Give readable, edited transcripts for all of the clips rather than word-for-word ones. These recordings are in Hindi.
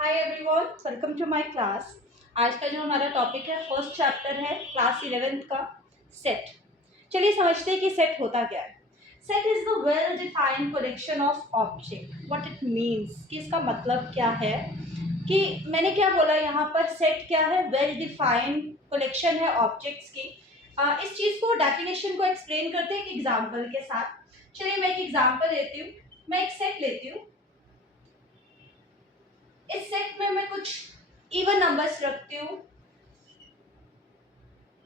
Hi everyone, welcome to my class. आज का जो हमारा टॉपिक है फर्स्ट चैप्टर है क्लास 11th का सेट। चलिए समझते हैं कि सेट होता क्या है। Set is the well defined collection of object. What it means कि इसका मतलब क्या है कि मैंने क्या बोला यहाँ पर, सेट क्या है, वेल डिफाइंड कलेक्शन है ऑब्जेक्ट्स की। इस चीज़ को डेफिनेशन को एक्सप्लेन करते हैं एक एग्जाम्पल के साथ। चलिए मैं एक एग्जाम्पल लेती हूँ। मैं एक सेट लेती हूँ। इस सेट में मैं कुछ इवन नंबर्स रखती हूँ।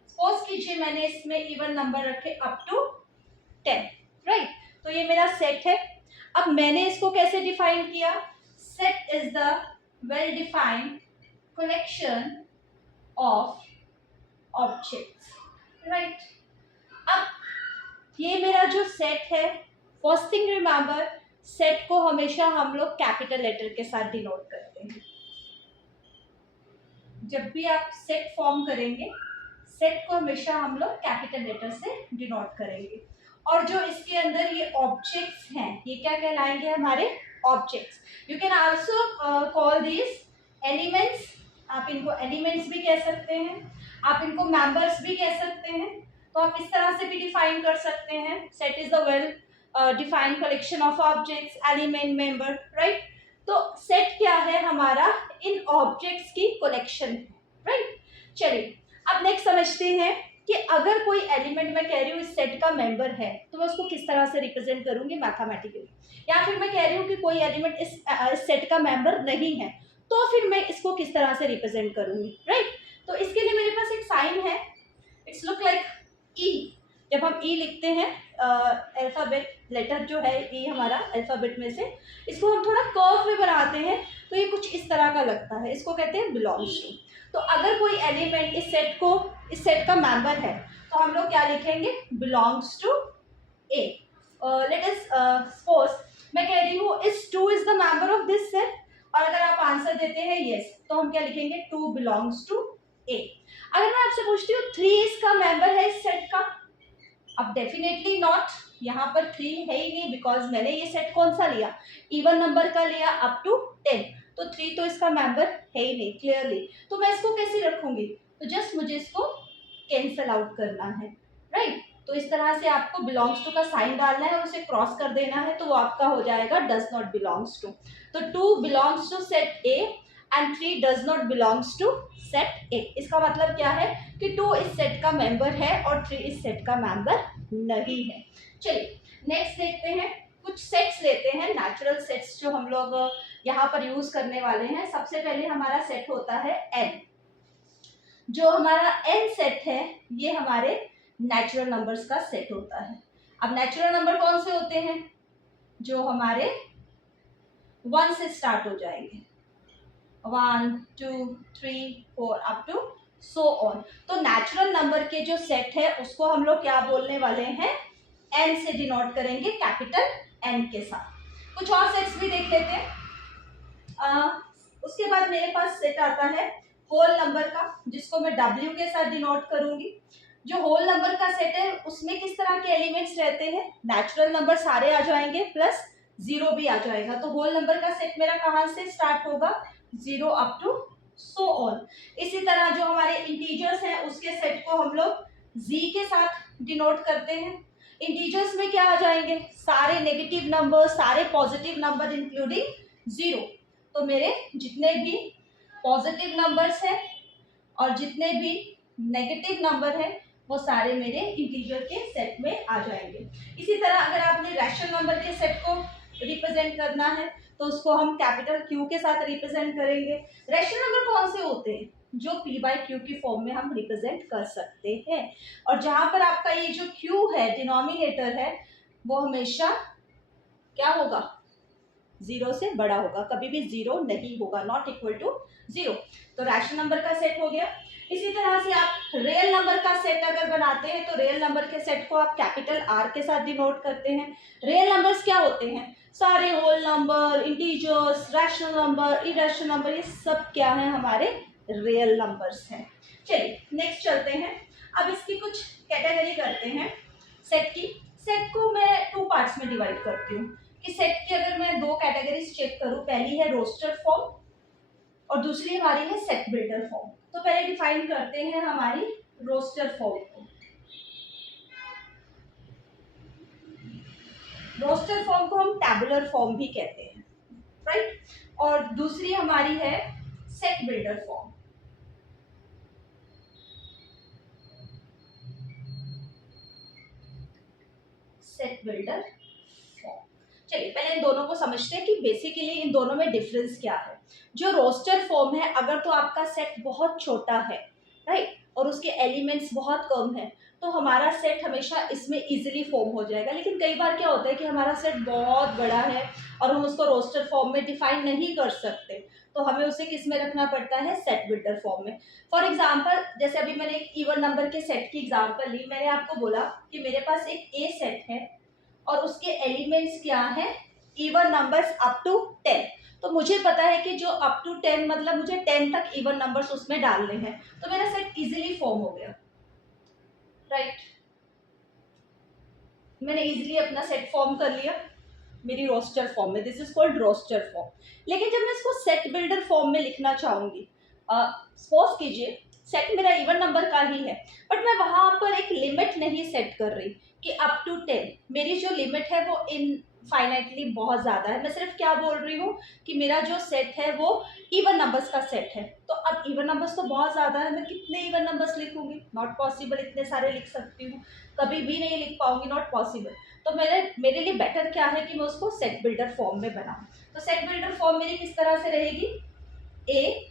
सपोज कीजिए मैंने इसमें इवन नंबर रखे अप टू 10, राइट। तो ये मेरा सेट है। अब मैंने इसको कैसे डिफाइन किया? Set is the well defined collection of objects, right. अब ये मेरा जो सेट है, फर्स्ट थिंग रिमेंबर, सेट को हमेशा हम लोग कैपिटल लेटर के साथ डिनोट करते हैं। जब भी आप सेट फॉर्म करेंगे, सेट को हमेशा हम लोग कैपिटल लेटर से डिनोट करेंगे। और जो इसके अंदर ये ऑब्जेक्ट्स हैं, ये क्या कहलाएंगे? हमारे objects. You can also call this elements. आप इनको एलिमेंट्स भी कह सकते हैं, आप इनको मेंबर्स भी कह सकते हैं। तो आप इस तरह से भी डिफाइन कर सकते हैं। Set is the well defined collection of objects, element, member, right. तो सेट क्या है? हमारा इन ऑब्जेक्ट्स की कलेक्शन है, राइट। चलिए अब नेक्स्ट समझते हैं कि अगर कोई एलिमेंट मैं कह रही हूँ इस सेट का मेंबर है, तो मैं उसको किस तरह से रिप्रेजेंट करूंगी मैथमेटिकली। या फिर मैं कह रही हूँ कि कोई एलिमेंट इस सेट का मेंबर नहीं है, तो फिर मैं इसको किस तरह से रिप्रेजेंट करूंगी, राइट। तो इसके लिए मेरे पास एक साइन है, इट्स लुक लाइक ई। जब हम ई लिखते हैं, अल्फाबेट लेटर जो है ई हमारा अल्फाबेट में से, इसको हम थोड़ा कर्व में बनाते हैं तो ये कुछ इस तरह का लगता है। इसको कहते हैं बिलोंग्स टू। तो अगर कोई एलिमेंट इस सेट का मेंबर है, तो हम लोग क्या लिखेंगे? Belongs to A. Let us suppose मैं कह रही हूँ इस two is the member of this set, और अगर आप आंसर देते हैं यस, तो हम क्या लिखेंगे? टू बिलोंग्स टू ए। अगर मैं आपसे पूछती हूँ थ्री इसका मेंबर है इस सेट का, अब डेफिनेटली नॉट। यहाँ पर थ्री है ही नहीं, बिकॉज मैंने ये सेट कौन सा लिया? इवन नंबर का लिया, अप टू 10। तो थ्री तो इसका मेंबर है ही नहीं क्लियरली। तो मैं इसको कैसे रखूंगी? तो जस्ट मुझे इसको कैंसल आउट करना है, राइट। तो इस तरह से आपको बिलोंग्स टू का साइन डालना है और उसे क्रॉस कर देना है, तो वो आपका हो जाएगा डज नॉट बिलोंग्स टू। तो two belongs to set A and three does not belongs to set A. इसका मतलब क्या है कि टू इस सेट का मेंबर है और थ्री इस सेट का मेंबर नहीं है। चलिए नेक्स्ट देखते हैं, कुछ सेट्स लेते हैं, नेचुरल सेट्स जो हम लोग यहाँ पर यूज करने वाले हैं। सबसे पहले हमारा सेट होता है एन। जो हमारा एन सेट है ये हमारे नेचुरल नंबर्स का सेट होता है। अब नेचुरल नंबर कौन से होते हैं? जो हमारे वन से स्टार्ट हो जाएंगे, 1 2 3 4 अप टू सो ऑन। तो नेचुरल नंबर के जो सेट है उसको हम लोग क्या बोलने वाले हैं? एन से डिनोट करेंगे, कैपिटल एन के साथ। कुछ और सेट्स भी देख लेते हैं। उसके बाद मेरे पास सेट आता है होल नंबर का, जिसको मैं डब्ल्यू के साथ डिनोट करूंगी। जो होल नंबर का सेट है उसमें किस तरह के एलिमेंट्स रहते हैं? नेचुरल नंबर सारे आ जाएंगे प्लस जीरो भी आ जाएगा। तो होल नंबर का सेट मेरा कहाँ से स्टार्ट होगा? Zero up to so on. इसी तरह जो हमारे इंटीजर्स हैं उसके सेट को हम लोग जी के साथ डिनोट करते हैं। इंटीजर्स में क्या आ जाएंगे? सारे नेगेटिव नंबर, सारे पॉजिटिव नंबर इंक्लूडिंग जीरो। तो मेरे जितने भी पॉजिटिव नंबर्स हैं और जितने भी नेगेटिव नंबर हैं वो सारे मेरे इंटीजर के सेट में आ जाएंगे। इसी तरह अगर आपने रैशनल नंबर के सेट को रिप्रेजेंट करना है तो उसको हम कैपिटल क्यू के साथ रिप्रेजेंट करेंगे। रैशनल नंबर कौन से होते हैं? जो p बाई क्यू की फॉर्म में हम रिप्रेजेंट कर सकते हैं। और जहां पर आपका ये जो q है, डिनोमिनेटर है, वो हमेशा क्या होगा? जीरो से बड़ा होगा, कभी भी जीरो नहीं होगा, नॉट इक्वल टू जीरो। तो रैशनल नंबर का सेट हो गया। इसी तरह से आप रियल नंबर का सेट अगर बनाते हैं तो रियल नंबर के सेट को आप कैपिटल आर के साथ डिनोट करते हैं। रियल नंबर्स क्या होते हैं? सारे whole number, integers, rational number, irrational number, ये सब क्या है? हमारे रियल नंबर्स हैं। चलिए नेक्स्ट चलते हैं। अब इसकी कुछ कैटेगरी करते हैं सेट की। सेट को मैं टू पार्ट्स में डिवाइड करती हूँ कि सेट की अगर मैं दो कैटेगरीज चेक करूं, पहली है रोस्टर फॉर्म और दूसरी हमारी है सेट बिल्डर फॉर्म। तो पहले डिफाइन करते हैं हमारी रोस्टर फॉर्म को। रोस्टर फॉर्म को हम टैबुलर फॉर्म भी कहते हैं, राइट। और दूसरी हमारी है set builder form. Set builder form. चलिए पहले इन दोनों को समझते हैं कि बेसिकली इन दोनों में डिफरेंस क्या है। जो रोस्टर फॉर्म है, अगर तो आपका सेट बहुत छोटा है, राइट, और उसके एलिमेंट्स बहुत कम है, तो हमारा सेट हमेशा इसमें इजीली फॉर्म हो जाएगा। लेकिन कई बार क्या होता है कि हमारा सेट बहुत बड़ा है और हम उसको रोस्टर फॉर्म में डिफाइन नहीं कर सकते, तो हमें उसे किस में रखना पड़ता है, सेट बिल्डर फॉर्म में। फॉर एग्जाम्पल, जैसे अभी मैंने एक इवन नंबर के सेट की एग्जाम्पल ली। मैंने आपको बोला कि मेरे पास एक ए सेट है और उसके एलिमेंट्स क्या है, इवन नंबर्स अप टू 10। तो मुझे पता है कि जो अप टू 10 मतलब मुझे 10 तक इवन नंबर्स उसमें डालने हैं, तो मेरा सेट इजीली फॉर्म हो गया, राइट। मैंने इजीली अपना सेट फॉर्म कर लिया मेरी रोस्टर फॉर्म में। This is called roster form. लेकिन जब मैं इसको सेट बिल्डर फॉर्म में लिखना चाहूंगी, सपोज कीजिए सेट मेरा इवन नंबर का ही है, बट मैं वहां पर एक लिमिट नहीं सेट कर रही कि अप टू 10। मेरी जो लिमिट है वो इनफाइनाइटली बहुत ज़्यादा है। मैं सिर्फ क्या बोल रही हूँ कि मेरा जो सेट है वो इवन नंबर्स का सेट है। तो अब इवन नंबर्स तो बहुत ज़्यादा है, मैं कितने इवन नंबर्स लिखूंगी, नॉट पॉसिबल। इतने सारे लिख सकती हूँ, कभी भी नहीं लिख पाऊंगी, नॉट पॉसिबल। तो मेरे लिए बेटर क्या है कि मैं उसको सेट बिल्डर फॉर्म में बनाऊं। तो सेट बिल्डर फॉर्म मेरी किस तरह से रहेगी, ए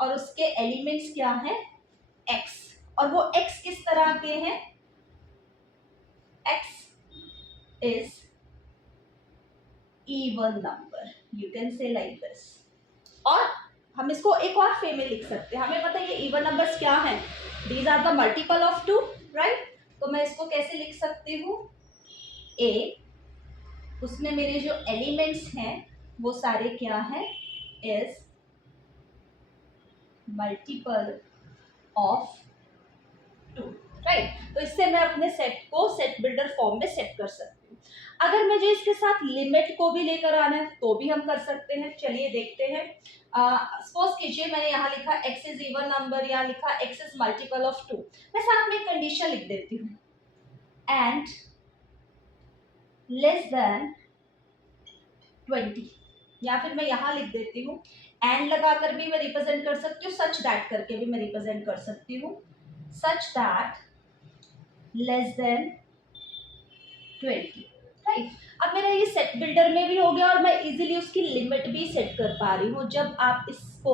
और उसके एलिमेंट्स क्या है, एक्स। और वो एक्स किस तरह के हैं, x is even number, you can say like this। और हम इसको एक और वे में लिख सकते हैं। हमें पता है ये इवन नंबर्स क्या हैं, these are the multiple of 2, right. तो मैं इसको कैसे लिख सकती हूँ, ए, उसमें मेरे जो एलिमेंट्स हैं वो सारे क्या हैं, इज मल्टीपल ऑफ 2, राइट। तो इससे मैं अपने सेट को सेट बिल्डर फॉर्म में सेट कर सकती हूँ। अगर मुझे इसके साथ लिमिट को भी लेकर आना है तो भी हम कर सकते हैं। चलिए देखते हैं। सपोज कीजिए मैंने यहाँ लिखा x इज इवन नंबर, या लिखा x इज मल्टीपल ऑफ 2। मैं साथ में एक कंडीशन लिख देती हूँ, एंड लेस देन 20, या फिर मैं यहाँ लिख देती हूँ एंड लगाकर भी मैं रिप्रेजेंट कर सकती हूँ, सच दैट करके भी मैं रिप्रेजेंट कर सकती हूँ, such that less than 20, right. अब मेरा ये सेट बिल्डर में भी हो गया और मैं इजीली उसकी लिमिट भी सेट कर पा रही हूँ। जब आप इसको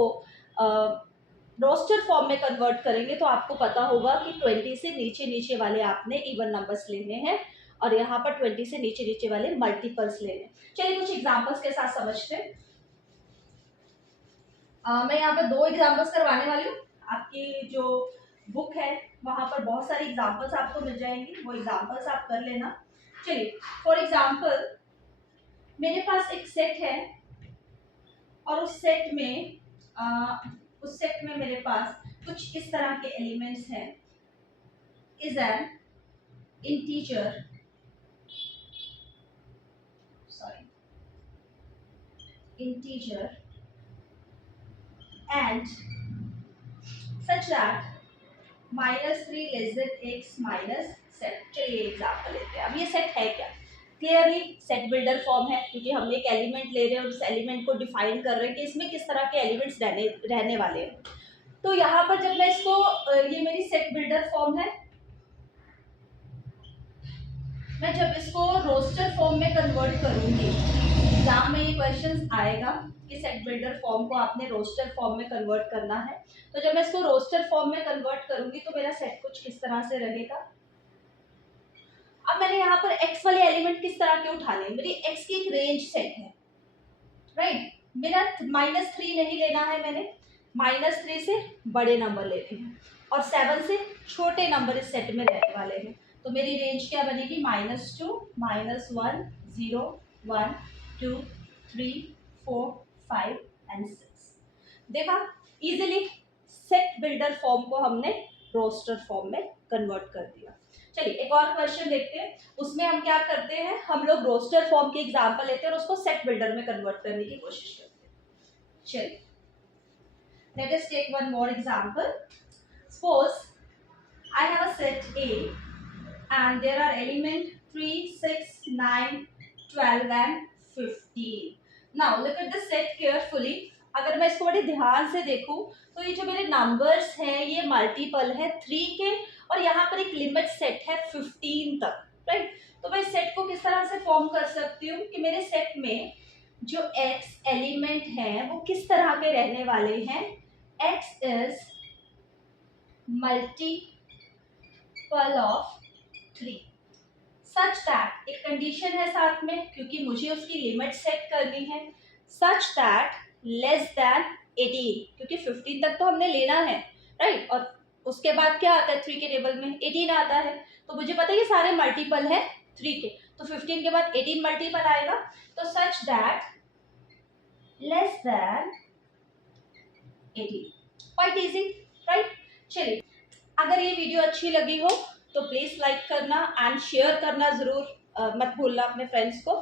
रोस्टर फॉर्म में कन्वर्ट करेंगे तो आपको पता होगा कि 20 से नीचे नीचे वाले आपने इवन नंबर्स लेने हैं और यहाँ पर 20 से नीचे नीचे वाले मल्टीपल्स लेने हैं। चलिए कुछ एग्जांपल्स के साथ समझते हैं। मैं यहाँ पर 2 एग्जांपल्स करवाने वाली हूँ। आपकी जो बुक है वहाँ पर बहुत सारी एग्जांपल्स आपको मिल जाएंगी, वो एग्जांपल्स आप कर लेना। चलिए फॉर एग्जांपल मेरे पास एक सेट है और उस सेट में मेरे पास कुछ इस तरह के एलिमेंट्स हैं, is an integer, and such that -3 less than x minus set. चलिए एग्जाम्पल लेते हैं। अब ये सेट है क्या, क्लियरली सेट बिल्डर फॉर्म है, क्योंकि हम एक एलिमेंट ले रहे हैं और उस एलिमेंट को डिफाइन कर रहे हैं कि इसमें किस तरह के एलिमेंट्स रहने वाले हैं। तो यहाँ पर जब मैं इसको, ये मेरी सेट बिल्डर फॉर्म है, मैं जब इसको रोस्टर फॉर्म में कन्वर्ट करूंगी, एग्जाम में ये क्वेश्चन आएगा कि सेट बिल्डर फॉर्म को आपने रोस्टर फॉर्म में कन्वर्ट करना है। तो जब मैं इसको रोस्टर फॉर्म में कन्वर्ट करूंगी तो मेरा सेट कुछ किस तरह से रहेगा। अब मैंने यहाँ पर x वाले एलिमेंट किस तरह के उठाने, मेरी x की एक रेंज सेट है, राइट। मेरा -3 नहीं लेना है, मैंने -3 से बड़े नंबर लेने हैं और 7 से छोटे नंबर इस सेट में रहने वाले हैं। तो मेरी रेंज क्या बनेगी, -2, -1, 0, 1, 2, 3, 4, 5 एंड 6। देखा, इजीली सेट बिल्डर फॉर्म को हमने रोस्टर फॉर्म में कन्वर्ट कर दिया। चलिए एक और क्वेश्चन देखते हैं। उसमें हम क्या करते हैं, हम लोग रोस्टर फॉर्म के एग्जांपल लेते हैं और उसको सेट बिल्डर में कन्वर्ट करने की कोशिश करते हैं। चलिए Let us take one more example. Suppose I have a set A and there are element 3, 6, 9, 12 and 15. Now look at the set carefully. अगर मैं इसको बड़े ध्यान से देखूं तो ये जो मेरे नंबर्स हैं ये मल्टीपल है 3 के, और यहाँ पर एक लिमिट सेट है 15 तक, राइट। तो मैं इस सेट को किस तरह से फॉर्म कर सकती हूँ कि मेरे सेट में जो x एलिमेंट है वो किस तरह के रहने वाले हैं। x is multiple of 3 such that, एक कंडीशन है साथ में क्योंकि मुझे उसकी लिमिट सेट करनी है, सच दैट लेस देन 18, क्योंकि 15 तक तो हमने लेना है, राइट। और उसके बाद क्या आता है 3 के टेबल में 18 आता है, तो मुझे पता है ये सारे मल्टीपल है 3 के, तो 15 के बाद 18 मल्टीपल आएगा, तो such that less than 18। Quite easy, right. चलिए, अगर ये वीडियो अच्छी लगी हो तो प्लीज लाइक करना एंड शेयर करना जरूर मत भूलना अपने फ्रेंड्स को।